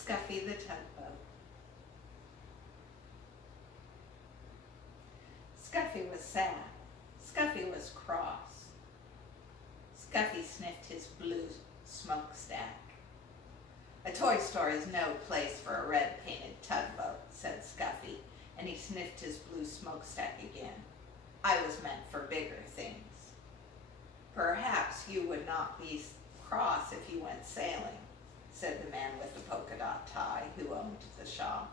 Scuffy the Tugboat. Scuffy was sad. Scuffy was cross. Scuffy sniffed his blue smokestack. A toy store is no place for a red-painted tugboat, said Scuffy, and he sniffed his blue smokestack again. I was meant for bigger things. Perhaps you would not be cross if you went sailing, said the man with the polka dot tie who owned the shop.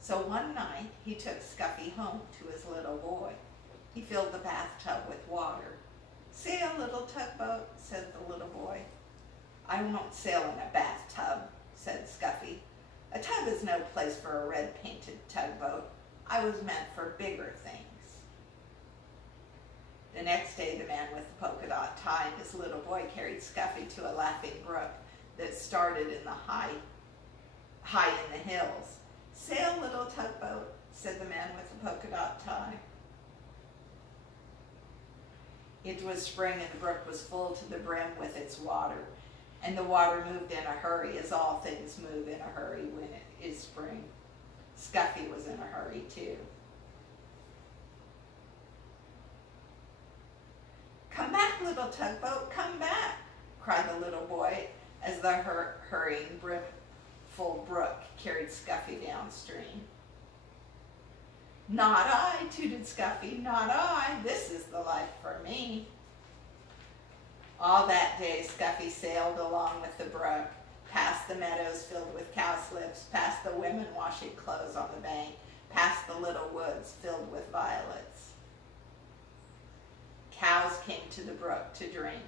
So one night he took Scuffy home to his little boy. He filled the bathtub with water. Sail, little tugboat, said the little boy. I won't sail in a bathtub, said Scuffy. A tub is no place for a red-painted tugboat. I was meant for bigger things. The next day, the man with the polka dot tie and his little boy carried Scuffy to a laughing brook that started in the high in the hills. Sail, little tugboat, said the man with the polka dot tie. It was spring and the brook was full to the brim with its water, and the water moved in a hurry as all things move in a hurry when it is spring. Scuffy was in a hurry too. Come back, little tugboat, come back, cried the little boy as the hurrying brimful brook carried Scuffy downstream. Not I, tooted Scuffy, not I. This is the life for me. All that day, Scuffy sailed along with the brook, past the meadows filled with cowslips, past the women washing clothes on the bank, past the little woods filled with violets. Cows came to the brook to drink.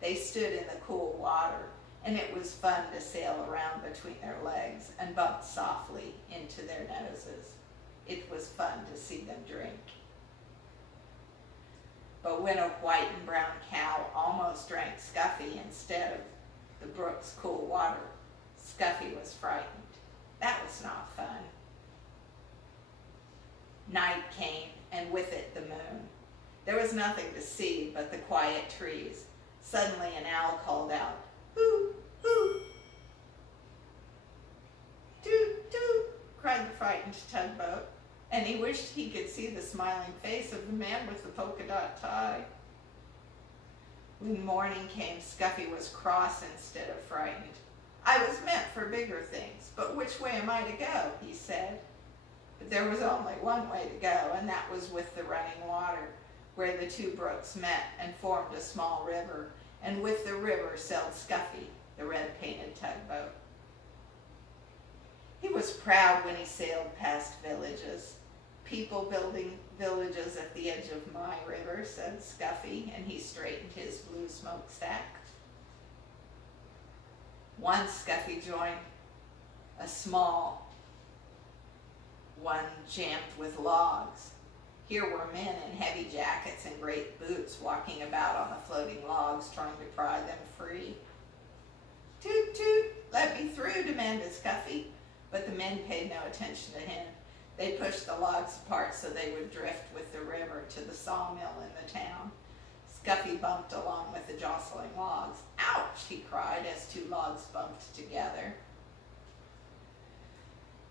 They stood in the cool water, and it was fun to sail around between their legs and bump softly into their noses. It was fun to see them drink. But when a white and brown cow almost drank Scuffy instead of the brook's cool water, Scuffy was frightened. That was not fun. Night came, and with it the moon. There was nothing to see but the quiet trees. Suddenly an owl called out, "Hoo, hoo!" "Toot, toot!" cried the frightened tugboat, and he wished he could see the smiling face of the man with the polka dot tie. When morning came, Scuffy was cross instead of frightened. I was meant for bigger things, but which way am I to go? He said. But there was only one way to go, and that was with the running water, where the two brooks met and formed a small river, and with the river sailed Scuffy, the red-painted tugboat. He was proud when he sailed past villages. People building villages at the edge of my river, said Scuffy, and he straightened his blue smokestack. Once Scuffy joined a small one jammed with logs. Here were men in heavy jackets and great boots walking about on the floating logs, trying to pry them free. Toot, toot, let me through, demanded Scuffy, but the men paid no attention to him. They pushed the logs apart so they would drift with the river to the sawmill in the town. Scuffy bumped along with the jostling logs. Ouch, he cried as two logs bumped together.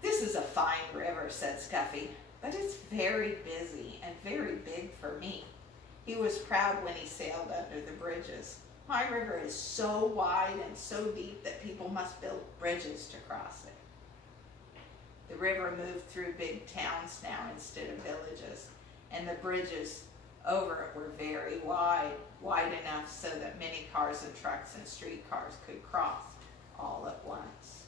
This is a fine river, said Scuffy, but it's very busy and very big for me. He was proud when he sailed under the bridges. My river is so wide and so deep that people must build bridges to cross it. The river moved through big towns now instead of villages, and the bridges over it were very wide enough so that many cars and trucks and streetcars could cross all at once.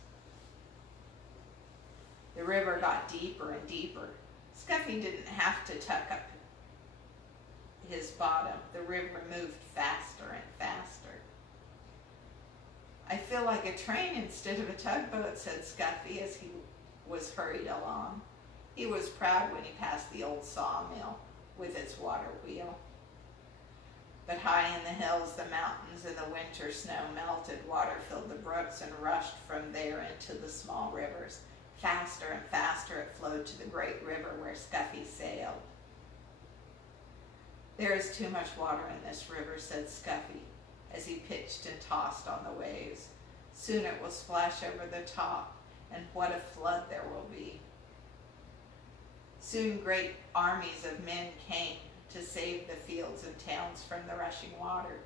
The river got deeper and deeper. Scuffy didn't have to tuck up his bottom. The river moved faster and faster. I feel like a train instead of a tugboat, said Scuffy as he was hurried along. He was proud when he passed the old sawmill with its water wheel. But high in the hills, the mountains and the winter snow melted. Water filled the brooks and rushed from there into the small rivers. Faster and faster it flowed to the great river where Scuffy sailed. There is too much water in this river, said Scuffy, as he pitched and tossed on the waves. Soon it will splash over the top, and what a flood there will be. Soon great armies of men came to save the fields and towns from the rushing water.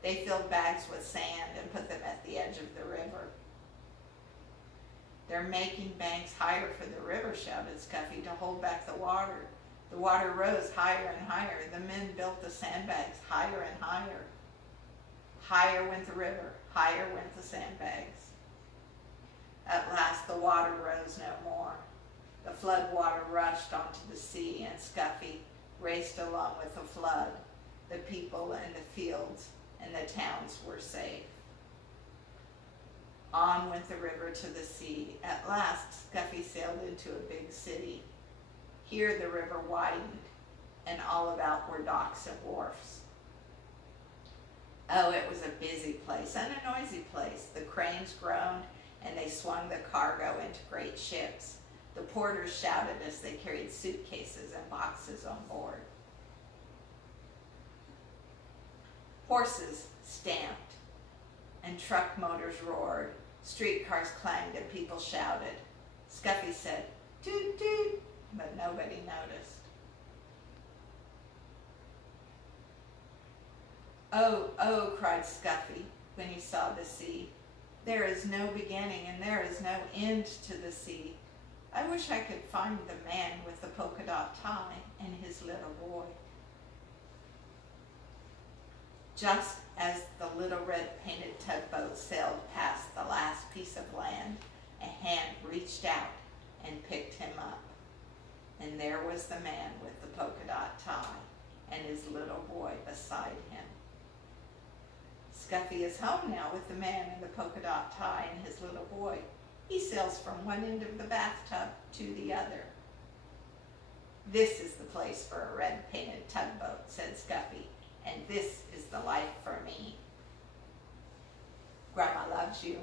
They filled bags with sand and put them at the edge of the river. They're making banks higher for the river, shouted Scuffy, to hold back the water. The water rose higher and higher. The men built the sandbags higher and higher. Higher went the river, higher went the sandbags. At last the water rose no more. The flood water rushed onto the sea, and Scuffy raced along with the flood. The people and the fields and the towns were safe. On went the river to the sea. At last, Scuffy sailed into a big city. Here the river widened, and all about were docks and wharfs. Oh, it was a busy place and a noisy place. The cranes groaned, and they swung the cargo into great ships. The porters shouted as they carried suitcases and boxes on board. Horses stamped, and truck motors roared. Streetcars clanged, and people shouted. Scuffy said, "Toot, toot," but nobody noticed. "Oh, oh," cried Scuffy when he saw the sea. "There is no beginning and there is no end to the sea. I wish I could find the man with the polka dot tie and his little boy." Just as the little red painted tugboat sailed past the last piece of land, a hand reached out and picked him up. And there was the man with the polka dot tie and his little boy beside him. Scuffy is home now with the man in the polka dot tie and his little boy. He sails from one end of the bathtub to the other. "This is the place for a red painted tugboat," said Scuffy, "and this is the life for me." Grandma loves you.